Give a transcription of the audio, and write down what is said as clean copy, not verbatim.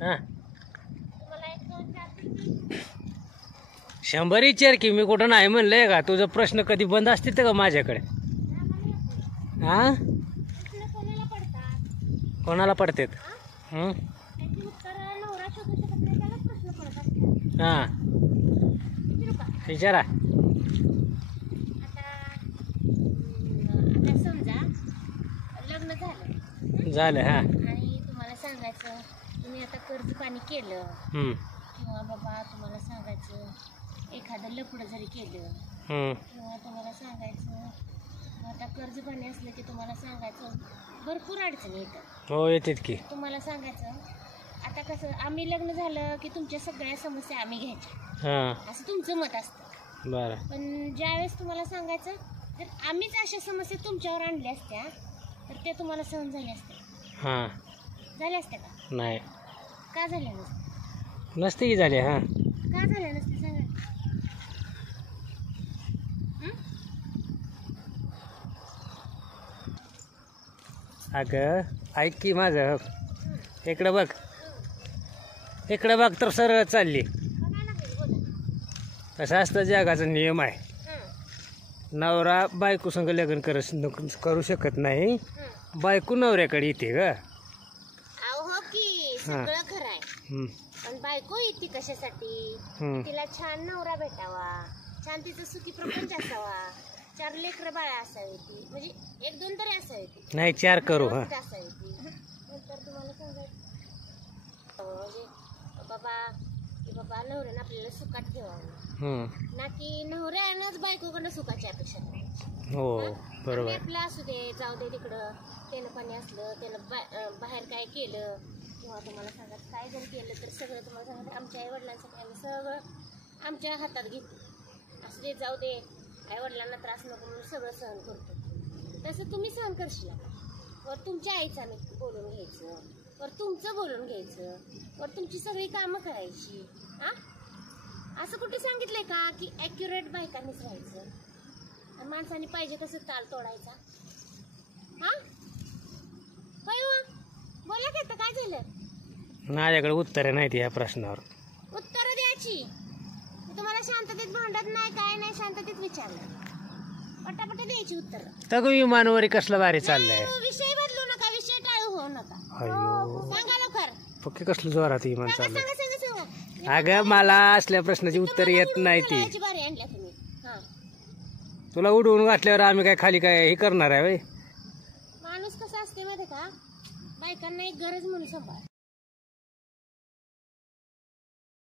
हा तुम्हाला 1 2 4 100 विचार की मी कुठं नाही म्हणलंय का. तुझं प्रश्न कधी बंद असतील का माझ्याकडे. हा कोणाला पडतात कोणाला पडतेत. त्याची उत्तर नवरा शोधू शकत नाही त्याला प्रश्न पडत असतात. हा विचारू का? विचारा. आता आता समजा लग्न झालं हा आणि तुम्हाला सांगायचं तुम्ही आता कर्ज पाणी केलं किंवा बाबा तुम्हाला सांगायचं एखादं लफडं जरी केलं किंवा तुम्हाला सांगायचं आता कर्ज पाणी असलं की तुम्हाला सांगायचं भरपूर अडचणी येतात. हो येतात की. तुम्हाला सांगायचं आता कसं आम्ही लग्न झालं की तुमच्या सगळ्या समस्या आम्ही घ्यायच्या असं तुमचं मत असतं. बरं. पण ज्यावेळेस तुम्हाला सांगायचं तर आम्हीच अशा समस्या तुमच्यावर आणल्या असत्या तर ते तुम्हाला सहन झाल्या असत्या. झाल्या असत्या का? नाही. का झाल्या नसत्या? नसते की झाले. का झाल्या नसत्या सांगा. अगं ऐक की माझं. इकडं बघ तर सरळ चालली. कसं असतं जगाचा नियम आहे. नवरा बायको संग लग्न करू शकत नाही. बायको नवऱ्याकडे येते ग. हो की सगळं खरं आहे पण बायको येते कशासाठी. तिला छान नवरा भेटावा छान तिचं सुखी प्रपंच असावा 4 लेकरं बाळा असावी ती म्हणजे 1 2 तरी असावी ती नाही 4 करू. असावी ती नंतर तुम्हाला सांगायचं म्हणजे बाबा नवऱ्यानं आपल्याला सुखात ठेवावं ना की नवऱ्यानंच बायकोकडनं सुखाची अपेक्षा करायची. हो बरोबर. आपलं असू दे जाऊ दे तिकडं त्यानं पाणी असलं त्यानं बाहेर काय केलं किंवा तुम्हाला सांगायचं काय जर केलं तर सगळं तुम्हाला सांगायचं आमच्या आई वडिलांसाठी आम्ही सगळं आमच्या हातात घेतो. असू दे जाऊ दे आई वडिलांना त्रास नको म्हणून सगळं सहन करतो. तसं तुम्ही सहन करशील वर तुमच्या आईचं आम्ही बोलून घ्यायचं वर तुमचं बोलून घ्यायचं वर तुमची सगळी कामं करायची. असं कुठे सांगितलंय का की ॲक्युरेट बायकांनीच राहायचं माणसाने पाहिजे तसं ताल तोडायचा. बोला की आता काय झालं. माझ्याकडे उत्तर नाही या प्रश्नावर. उत्तर द्यायची तुम्हाला शांततेत भांडत नाही काय नाही शांततेत विचारलं पटापट द्यायची उत्तर. तग विमानवरी कसलं भारी चाललंय. विषय बदलू नका विषय टाळू होऊ नका. सांगा लवकर पक्के कसलं जोरात विमान चाललंय. सांगा अगं मला असल्या प्रश्नाची उत्तर येत नाही ती. बारी आणल्या तुम्ही. तुला उडवून घातल्यावर आम्ही काय खाली काय हे करणार आहे. माणूस कसा असते माहिती का बायकांना एक गरज म्हणून सांभाळ.